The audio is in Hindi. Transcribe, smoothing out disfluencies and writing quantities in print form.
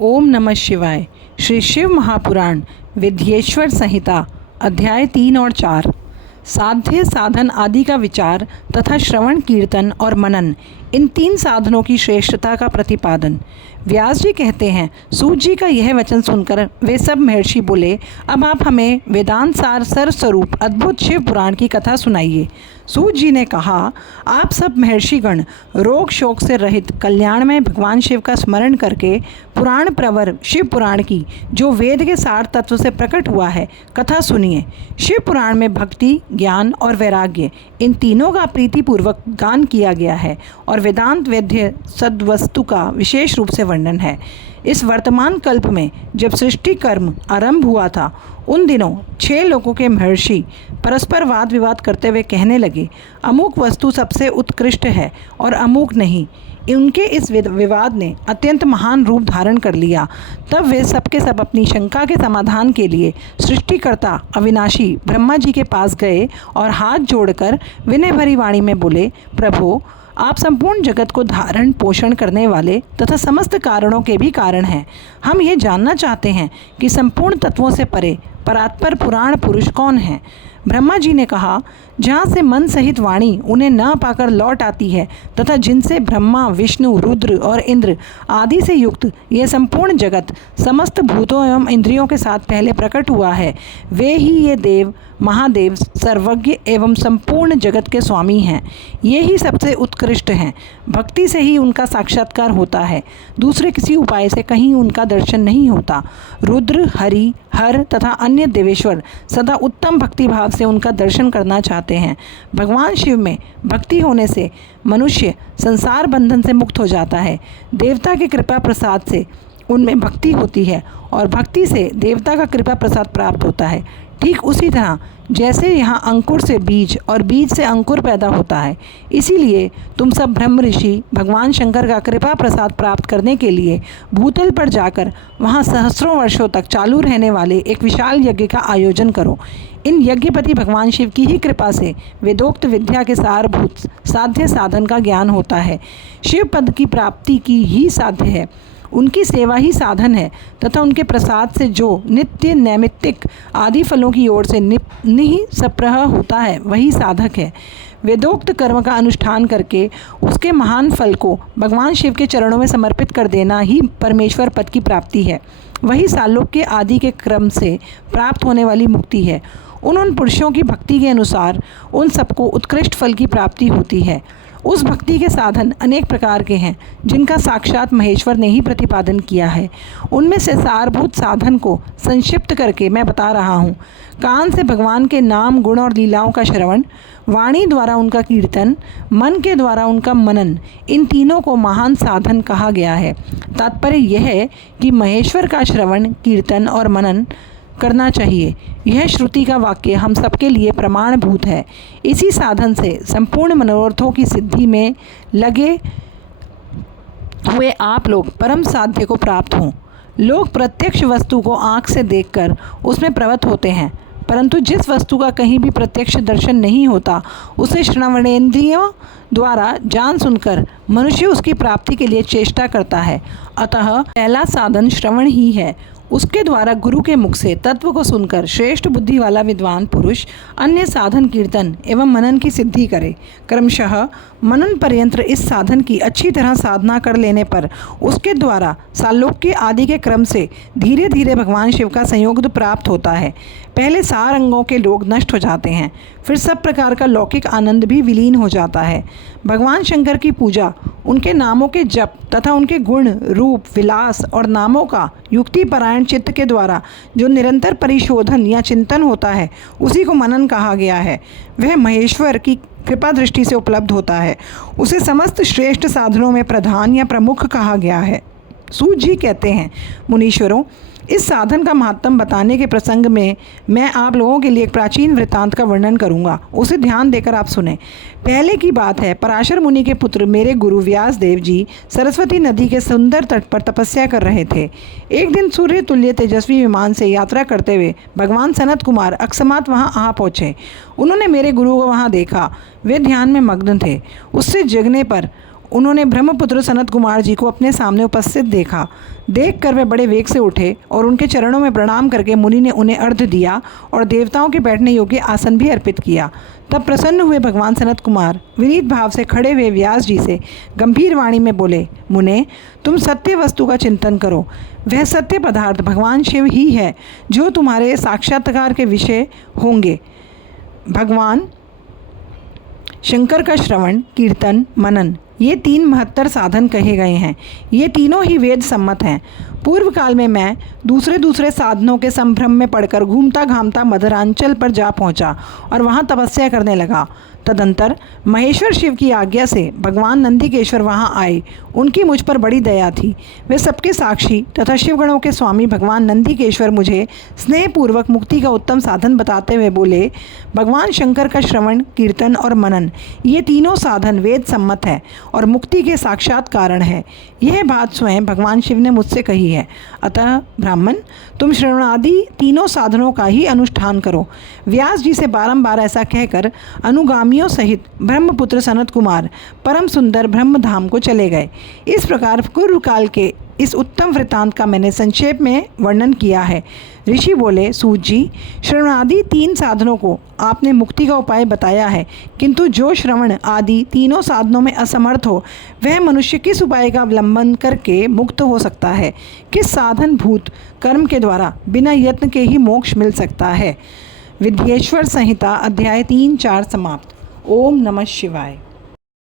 ओम नमः शिवाय। श्री शिव महापुराण विद्येश्वर संहिता अध्याय 3 और 4। साध्य साधन आदि का विचार तथा श्रवण कीर्तन और मनन, इन 3 साधनों की श्रेष्ठता का प्रतिपादन। व्यास जी कहते हैं, सूत जी का यह वचन सुनकर वे सब महर्षि बोले, अब आप हमें वेदांत सार सर्वस्वरूप अद्भुत शिव पुराण की कथा सुनाइए। सूत जी ने कहा, आप सब महर्षिगण रोग शोक से रहित कल्याणमय भगवान शिव का स्मरण करके पुराण प्रवर शिव पुराण की, जो वेद के सार तत्व से प्रकट हुआ है, कथा सुनिए। शिव पुराण में भक्ति, ज्ञान और वैराग्य, इन तीनों का प्रीतिपूर्वक गान किया गया है और वेदांत वेद्य सद्वस्तु का विशेष रूप से वर्णन है। इस वर्तमान कल्प में जब सृष्टि कर्म आरंभ हुआ था, उन दिनों 6 लोगों के महर्षि परस्पर वाद विवाद करते हुए कहने लगे, अमुक वस्तु सबसे उत्कृष्ट है और अमुक नहीं। उनके इस विवाद ने अत्यंत महान रूप धारण कर लिया। तब वे सबके सब अपनी शंका के समाधान के लिए सृष्टिकर्ता अविनाशी ब्रह्मा जी के पास गए और हाथ जोड़कर विनय भरी वाणी में बोले, प्रभु, आप संपूर्ण जगत को धारण पोषण करने वाले तथा समस्त कारणों के भी कारण हैं। हम ये जानना चाहते हैं कि संपूर्ण तत्वों से परे परात्पर पुराण पुरुष कौन है। ब्रह्मा जी ने कहा, जहाँ से मन सहित वाणी उन्हें न पाकर लौट आती है तथा जिनसे ब्रह्मा, विष्णु, रुद्र और इंद्र आदि से युक्त यह संपूर्ण जगत समस्त भूतों एवं इंद्रियों के साथ पहले प्रकट हुआ है, वे ही ये देव महादेव सर्वज्ञ एवं संपूर्ण जगत के स्वामी हैं। ये ही सबसे उत्कृष्ट हैं। भक्ति से ही उनका साक्षात्कार होता है, दूसरे किसी उपाय से कहीं उनका दर्शन नहीं होता। रुद्र, हरि, हर तथा अन्य देवेश्वर सदा उत्तम भक्ति भाव से उनका दर्शन करना चाहते हैं। भगवान शिव में भक्ति होने से मनुष्य संसार बंधन से मुक्त हो जाता है। देवता के कृपा प्रसाद से उनमें भक्ति होती है और भक्ति से देवता का कृपा प्रसाद प्राप्त होता है। ठीक उसी तरह जैसे यहाँ अंकुर से बीज और बीज से अंकुर पैदा होता है, इसीलिए तुम सब ब्रह्म ऋषि भगवान शंकर का कृपा प्रसाद प्राप्त करने के लिए भूतल पर जाकर वहाँ सहस्रों वर्षों तक चालू रहने वाले एक विशाल यज्ञ का आयोजन करो। इन यज्ञपति भगवान शिव की ही कृपा से वेदोक्त विद्या के सारभूत साध्य साधन का ज्ञान होता है। शिव पद की प्राप्ति की ही साध्य है, उनकी सेवा ही साधन है तथा उनके प्रसाद से जो नित्य नैमित्तिक आदि फलों की ओर से निह सप्रह होता है, वही साधक है। वेदोक्त कर्म का अनुष्ठान करके उसके महान फल को भगवान शिव के चरणों में समर्पित कर देना ही परमेश्वर पद की प्राप्ति है। वही सालोक्य आदि के क्रम से प्राप्त होने वाली मुक्ति है। उन पुरुषों की भक्ति के अनुसार उन सबको उत्कृष्ट फल की प्राप्ति होती है। उस भक्ति के साधन अनेक प्रकार के हैं, जिनका साक्षात महेश्वर ने ही प्रतिपादन किया है। उनमें से सारभूत साधन को संक्षिप्त करके मैं बता रहा हूँ। कान से भगवान के नाम, गुण और लीलाओं का श्रवण, वाणी द्वारा उनका कीर्तन, मन के द्वारा उनका मनन, इन तीनों को महान साधन कहा गया है। तात्पर्य यह है कि महेश्वर का श्रवण, कीर्तन और मनन करना चाहिए। यह श्रुति का वाक्य हम सबके लिए प्रमाणभूत है। इसी साधन से संपूर्ण मनोरथों की सिद्धि में लगे हुए आप लोग परम साध्य को प्राप्त हों। लोग प्रत्यक्ष वस्तु को आँख से देखकर उसमें प्रवृत्त होते हैं, परंतु जिस वस्तु का कहीं भी प्रत्यक्ष दर्शन नहीं होता, उसे श्रवणेन्द्रियों द्वारा जान सुनकर मनुष्य उसकी प्राप्ति के लिए चेष्टा करता है। अतः पहला साधन श्रवण ही है। उसके द्वारा गुरु के मुख से तत्व को सुनकर श्रेष्ठ बुद्धि वाला विद्वान पुरुष अन्य साधन कीर्तन एवं मनन की सिद्धि करे। क्रमशः मनन पर्यंत इस साधन की अच्छी तरह साधना कर लेने पर उसके द्वारा सालोक्य आदि के क्रम से धीरे धीरे भगवान शिव का संयोग प्राप्त होता है। पहले सार अंगों के रोग नष्ट हो जाते हैं, फिर सब प्रकार का लौकिक आनंद भी विलीन हो जाता है। भगवान शंकर की पूजा, उनके नामों के जप तथा उनके गुण, रूप, विलास और नामों का युक्तिपरायण चित्त के द्वारा जो निरंतर परिशोधन या चिंतन होता है, उसी को मनन कहा गया है। वह महेश्वर की कृपा दृष्टि से उपलब्ध होता है। उसे समस्त श्रेष्ठ साधनों में प्रधान या प्रमुख कहा गया है। सूत जी कहते हैं, मुनीश्वरों, इस साधन का महत्व बताने के प्रसंग में मैं आप लोगों के लिए एक प्राचीन वृत्तांत का वर्णन करूंगा, उसे ध्यान देकर आप सुने। पहले की बात है, पराशर मुनि के पुत्र मेरे गुरु व्यास देव जी सरस्वती नदी के सुंदर तट पर तपस्या कर रहे थे। एक दिन सूर्य तुल्य तेजस्वी विमान से यात्रा करते हुए भगवान सनत कुमार अकस्मात वहां आ पहुँचे। उन्होंने मेरे गुरु को वहां देखा। वे ध्यान में मग्न थे। उससे जगने पर उन्होंने ब्रह्मपुत्र सनत कुमार जी को अपने सामने उपस्थित देखा। देखकर वे बड़े वेग से उठे और उनके चरणों में प्रणाम करके मुनि ने उन्हें अर्घ्य दिया और देवताओं के बैठने योग्य आसन भी अर्पित किया। तब प्रसन्न हुए भगवान सनत कुमार विनीत भाव से खड़े हुए व्यास जी से गंभीर वाणी में बोले, मुने, तुम सत्य वस्तु का चिंतन करो। वह सत्य पदार्थ भगवान शिव ही है जो तुम्हारे साक्षात्कार के विषय होंगे। भगवान शंकर का श्रवण, कीर्तन, मनन, ये 3 महत्तर साधन कहे गए हैं। ये तीनों ही वेद सम्मत हैं। पूर्व काल में मैं दूसरे साधनों के संभ्रम में पड़कर घूमता घामता मधुरांचल पर जा पहुंचा और वहां तपस्या करने लगा। तदंतर महेश्वर शिव की आज्ञा से भगवान नंदीकेश्वर वहां आए। उनकी मुझ पर बड़ी दया थी। वे सबके साक्षी तथा शिवगणों के स्वामी भगवान नंदीकेश्वर मुझे स्नेहपूर्वक मुक्ति का उत्तम साधन बताते हुए बोले, भगवान शंकर का श्रवण, कीर्तन और मनन, ये तीनों साधन वेद सम्मत है और मुक्ति के साक्षात कारण है। यह बात स्वयं भगवान शिव ने मुझसे कही है। अतः ब्राह्मण, तुम श्रवणादि तीनों साधनों का ही अनुष्ठान करो। व्यास जी से बारंबार ऐसा कहकर अनुगामियों सहित ब्रह्मपुत्र सनत कुमार परम सुंदर ब्रह्मधाम को चले गए। इस प्रकार पूर्व काल के इस उत्तम वृत्तांत का मैंने संक्षेप में वर्णन किया है। ऋषि बोले, सूत जी, श्रवणादि 3 साधनों को आपने मुक्ति का उपाय बताया है, किंतु जो श्रवण आदि तीनों साधनों में असमर्थ हो, वह मनुष्य किस उपाय का अवलंबन करके मुक्त हो सकता है? किस साधन भूत कर्म के द्वारा बिना यत्न के ही मोक्ष मिल सकता है? विद्येश्वर संहिता अध्याय 3-4 समाप्त। ओम नमः शिवाय।